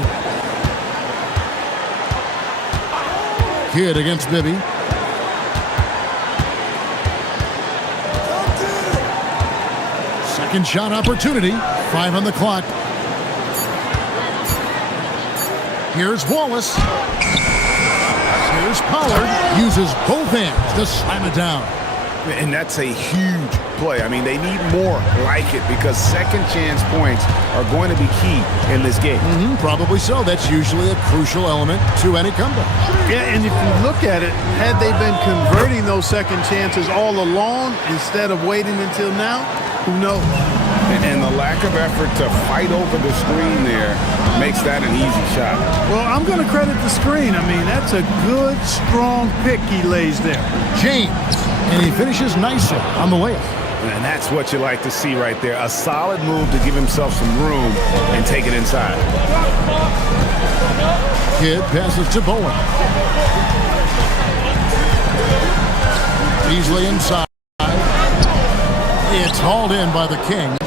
Kidd against Bibby. Second shot opportunity. 5 on the clock. Here's Wallace. Here's Pollard. Uses both hands to slam it down. And that's a huge play. I mean, they need more like it because second chance points are going to be key in this game. Probably so. That's usually a crucial element to any comeback. Yeah, and if you look at it, had they been converting those second chances all along instead of waiting until now, who knows? And the lack of effort to fight over the screen there makes that an easy shot. Well, I'm going to credit the screen. I mean, that's a good, strong pick he lays there. James. And he finishes nicely on the layup. And that's what you like to see right there. A solid move to give himself some room and take it inside. Kidd passes to Bowen. Beasley inside. It's hauled in by the Kings.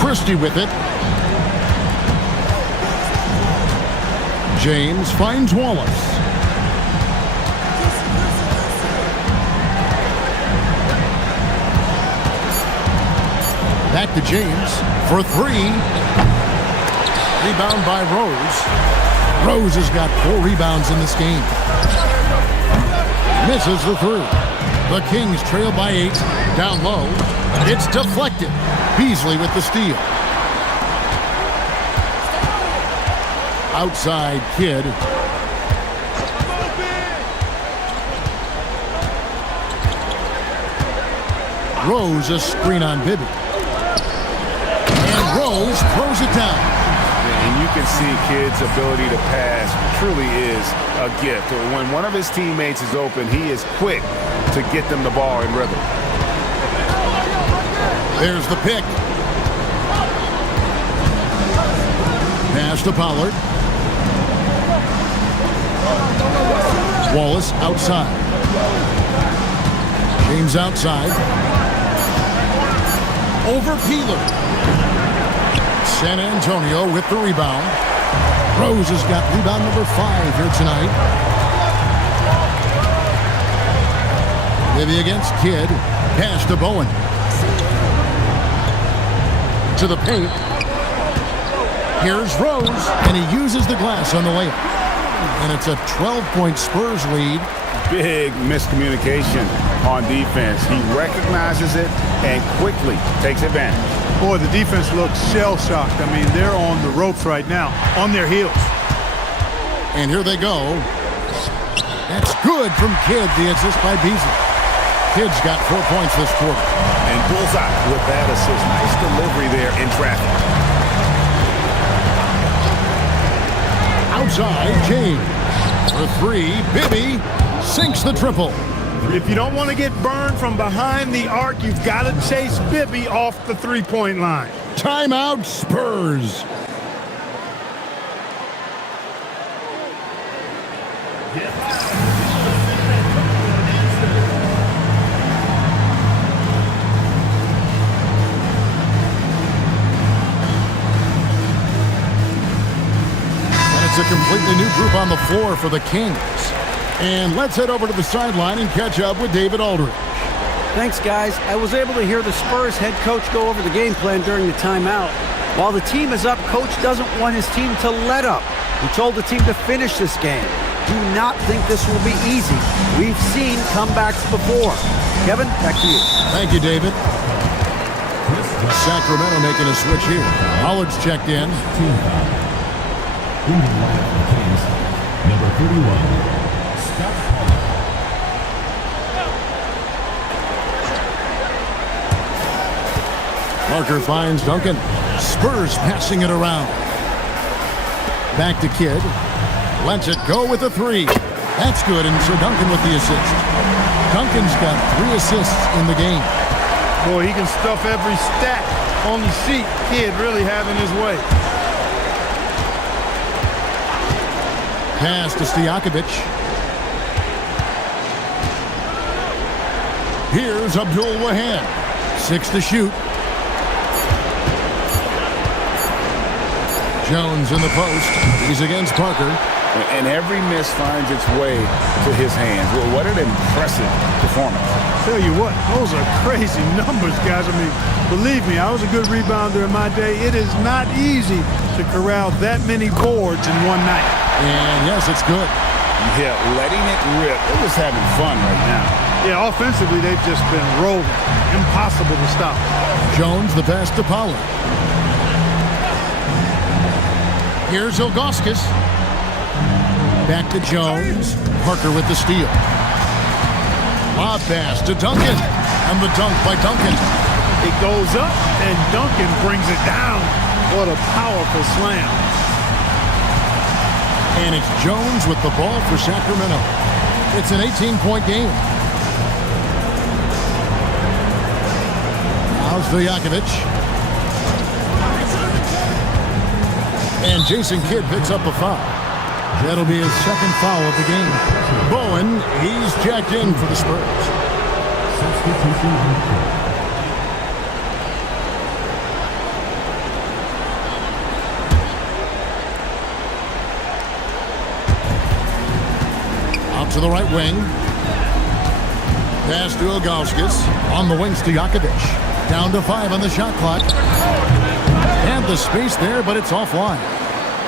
Christie with it. James finds Wallace. Back to James for three. Rebound by Rose. Rose has got 4 rebounds in this game. Misses the three. The Kings trail by 8. Down low. It's deflected. Beasley with the steal. Outside Kidd. Rose a screen on Bibby. And Rose throws it down. And you can see Kidd's ability to pass truly is a gift. When one of his teammates is open, he is quick to get them the ball in rhythm. There's the pick. Pass to Pollard. Wallace outside. James outside. Over Peeler. San Antonio with the rebound. Rose has got rebound number 5 here tonight. Bibby against Kidd. Pass to Bowen. To the paint. Here's Rose, and he uses the glass on the layup. And it's a 12-point Spurs lead. Big miscommunication on defense. He recognizes it and quickly takes advantage. Boy, the defense looks shell-shocked. I mean, they're on the ropes right now, on their heels. And here they go. That's good from Kidd, the assist by Beasley. Kidd's got 4 points this quarter. And bullseye with that assist. Nice delivery there in traffic. Outside, James. For 3, Bibby sinks the triple. If you don't want to get burned from behind the arc, you've got to chase Bibby off the three-point line. Timeout, Spurs. A completely new group on the floor for the Kings. And let's head over to the sideline and catch up with David Aldridge. Thanks, guys. I was able to hear the Spurs head coach go over the game plan during the timeout. While the team is up, coach doesn't want his team to let up. He told the team to finish this game. Do not think this will be easy. We've seen comebacks before. Kevin, back to you. Thank you, David. Sacramento making a switch here. Hollard's checked in. Number 31. Parker finds Duncan. Spurs passing it around. Back to Kidd. Lets it go with a three. That's good, and so Duncan with the assist. Duncan's got 3 assists in the game. Boy, he can stuff every stat on the sheet. Kidd really having his way. Pass to Stojakovic. Here's Abdul Wahab. 6 to shoot. Jones in the post. He's against Parker. And every miss finds its way to his hands. Well, what an impressive performance. Tell you what, those are crazy numbers, guys. I mean, believe me, I was a good rebounder in my day. It is not easy to corral that many boards in one night. And yes, it's good. Yeah, letting it rip. They're just having fun right now. Yeah, offensively, they've just been rolling. Impossible to stop. Jones, the pass to Pollard. Here's Ilgauskas. Back to Jones. Parker with the steal. Lob pass to Duncan. And the dunk by Duncan. It goes up, and Duncan brings it down. What a powerful slam. And it's Jones with the ball for Sacramento. It's an 18-point game. Now Stojakovic. And Jason Kidd picks up a foul. That'll be his second foul of the game. Bowen, he's checked in for the Spurs. Out to the right wing. Pass to Ilgauskas. On the wing, Stojakovic. Down to 5 on the shot clock. And the space there, but it's offline.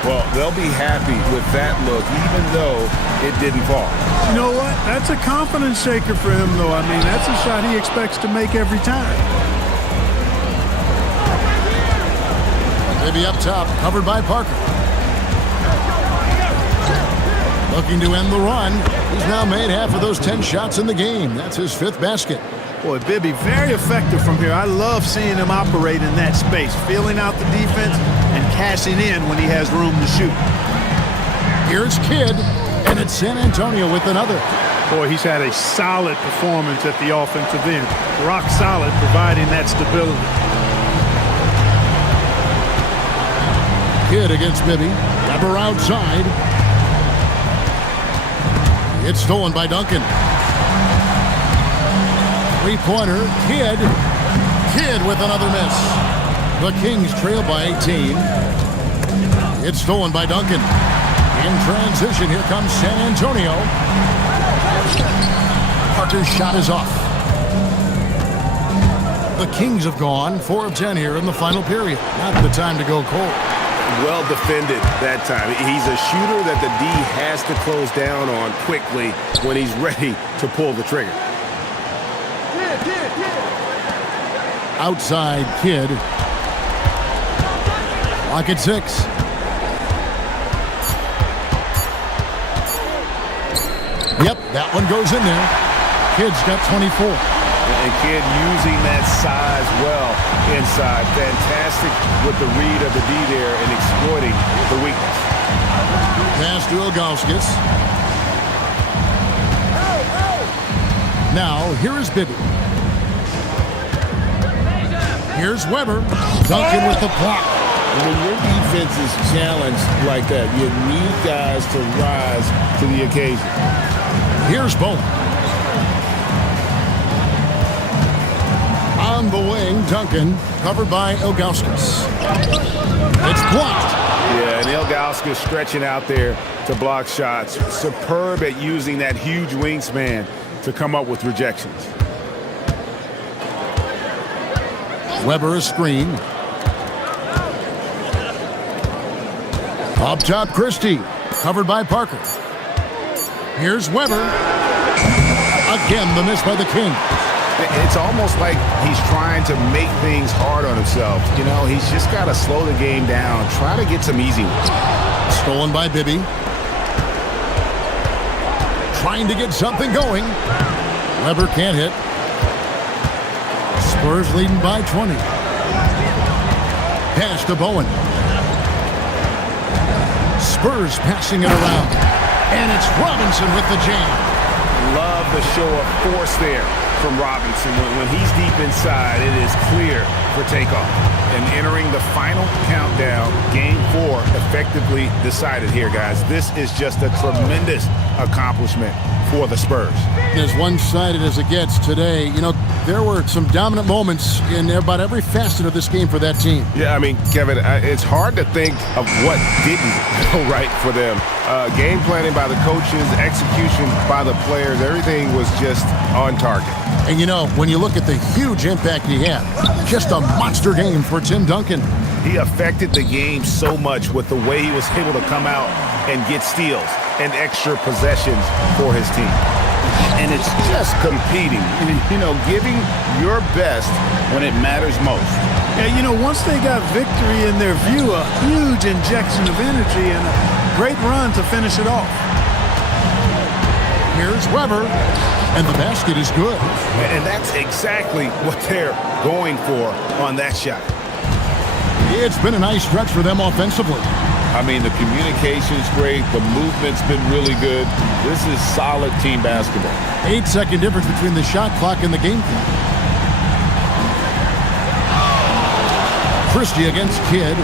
Well, they'll be happy with that look, even though it didn't fall. You know what? That's a confidence shaker for him, though. I mean, that's a shot he expects to make every time. Maybe up top, covered by Parker. Looking to end the run. He's now made half of those 10 shots in the game. That's his 5th basket. Boy, Bibby, very effective from here. I love seeing him operate in that space, feeling out the defense and cashing in when he has room to shoot. Here's Kidd, and it's San Antonio with another. Boy, he's had a solid performance at the offensive end. Rock solid, providing that stability. Kidd against Bibby. Weber outside. It's stolen by Duncan. Three-pointer, Kidd. Kidd with another miss. The Kings trail by 18. It's stolen by Duncan. In transition, here comes San Antonio. Parker's shot is off. The Kings have gone 4 of 10 here in the final period. Not the time to go cold. Well defended that time. He's a shooter that the D has to close down on quickly when he's ready to pull the trigger. Outside Kidd. Lock at 6. Yep, that one goes in there. Kidd's got 24. And Kidd using that size well inside. Fantastic with the read of the D there and exploiting the weakness. Pass to Ilgauskas. Now, here is Bibby. Here's Weber. Duncan with the block. When your defense is challenged like that, you need guys to rise to the occasion. Here's Bowen. On the wing, Duncan, covered by Ilgauskas. It's blocked. Yeah, and Ilgauskas stretching out there to block shots. Superb at using that huge wingspan to come up with rejections. Weber a screen. Up top, Christie. Covered by Parker. Here's Weber. Again, the miss by the King. It's almost like he's trying to make things hard on himself. You know, he's just got to slow the game down. Try to get some easy ones. Stolen by Bibby. Trying to get something going. Weber can't hit. Spurs leading by 20. Pass to Bowen. Spurs passing it around. And it's Robinson with the jam. Love the show of force there from Robinson. When he's deep inside, it is clear for takeoff. And entering the final countdown, Game 4 effectively decided here, guys. This is just a tremendous accomplishment for the Spurs. As one-sided as it gets today, you know, there were some dominant moments in about every facet of this game for that team. Yeah, I mean, Kevin, it's hard to think of what didn't go right for them. Game planning by the coaches, execution by the players, everything was just on target. And, you know, when you look at the huge impact he had, just a monster game for Tim Duncan. He affected the game so much with the way he was able to come out and get steals and extra possessions for his team. And it's just competing, you know, giving your best when it matters most. Yeah, you know, once they got victory in their view, a huge injection of energy and a great run to finish it off. Here's Weber, and the basket is good. And that's exactly what they're going for on that shot. It's been a nice stretch for them offensively. I mean, the communication's great. The movement's been really good. This is solid team basketball. 8-second difference between the shot clock and the game clock. Christie against Kidd.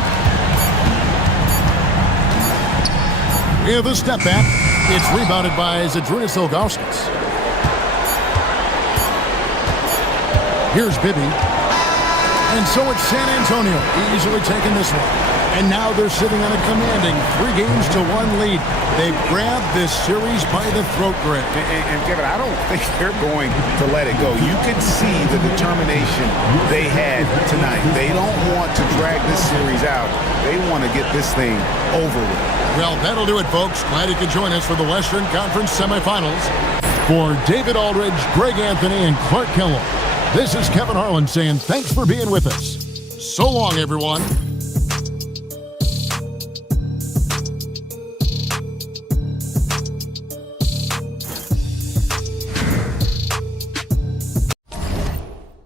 With a step back. It's rebounded by Zydrunas Ilgauskas. Here's Bibby. And so it's San Antonio easily taking this one. And now they're sitting on a commanding 3-1 lead. They've grabbed this series by the throat, Greg. And Kevin, I don't think they're going to let it go. You could see the determination they had tonight. They don't want to drag this series out. They want to get this thing over with. Well, that'll do it, folks. Glad you could join us for the Western Conference Semifinals. For David Aldridge, Greg Anthony, and Clark Kellogg, this is Kevin Harlan saying thanks for being with us. So long, everyone.